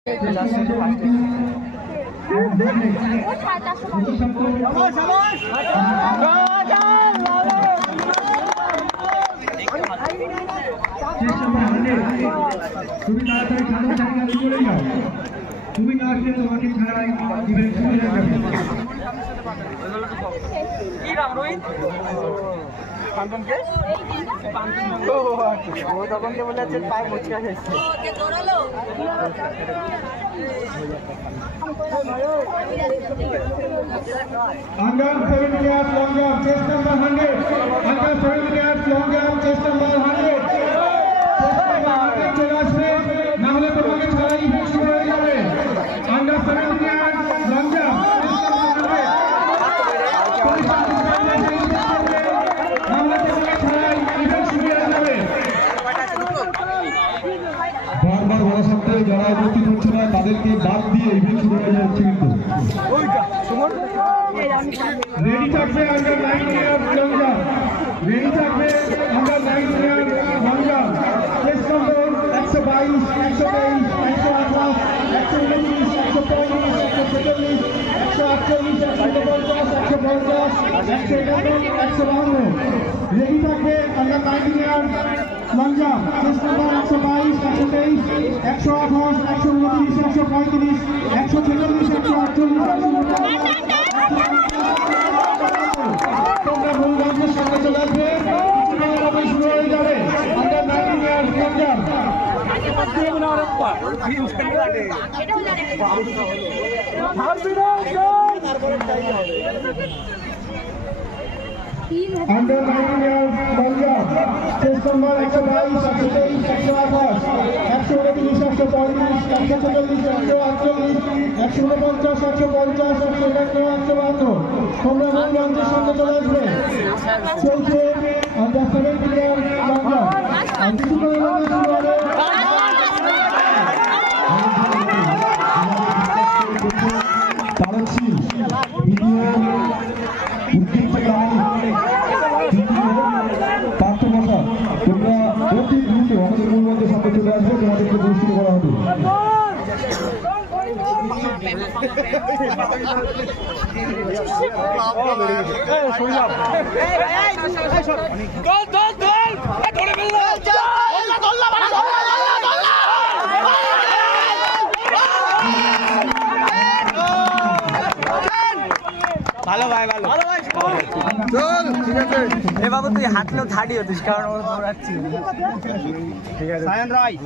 তুমি তাড়াতাড়ি সামনে জায়গা চলে যাও। তুমি না আসলে তোমাকে ছাড়া ইভেন্ট শুরু হয়ে যাবে। কি নাম রোহিত? পান্তনকে? ও তখনকে বলে আছে পায়ে মুচকা খেয়েছে। Under 7 meters long jump, chest number 100. Under 7 meters long jump, chest number 100. চলে আসবে, না হলে তোমাকে ছাড়া ইভেন্ট শুরু হয়ে যাবে। Under 7 meters long jump, বারবার বলা সত্ত্বেও যারা উপস্থিত হচ্ছে না তাদেরকে বাদ দিয়ে ইভেন্ট শুরু হয়ে যাচ্ছে কিন্তু রেডি থাকবে under 9 year long jump, ready থাকবে under 9 year long jump, test number 122 123 128 129 135 146 148 150 ready থাকবে under 9 year long jump, test number 122 123 128 129 135 146 148 তোমরা মূল মঞ্চের সামনে চলে আসবে, শুরু হয়ে যাবে under 9 year long jump. Under 9 years long jump, chest number 122 123 128 129 135 146 148 তোমরা মূল মঞ্চের সামনে চলে আসবে। চলছে আন্ডার 7 years long jump, আর কিছুক্ষণ শুরু হবে। পারছি ভিডিও পার্থ বসা তোমরা অতি দ্রুত আমাদের মূল মঞ্চের সামনে চলে আসবে, তোমাদেরকে পুরস্কৃত করা হবে। ভালো ভাই ভালো চল ঠিক আছে। এ বাবু তুই হাঁটলেও থার্ডই হতিস, কারণ ও দৌড়াচ্ছি। ঠিক আছে সায়ন রায়।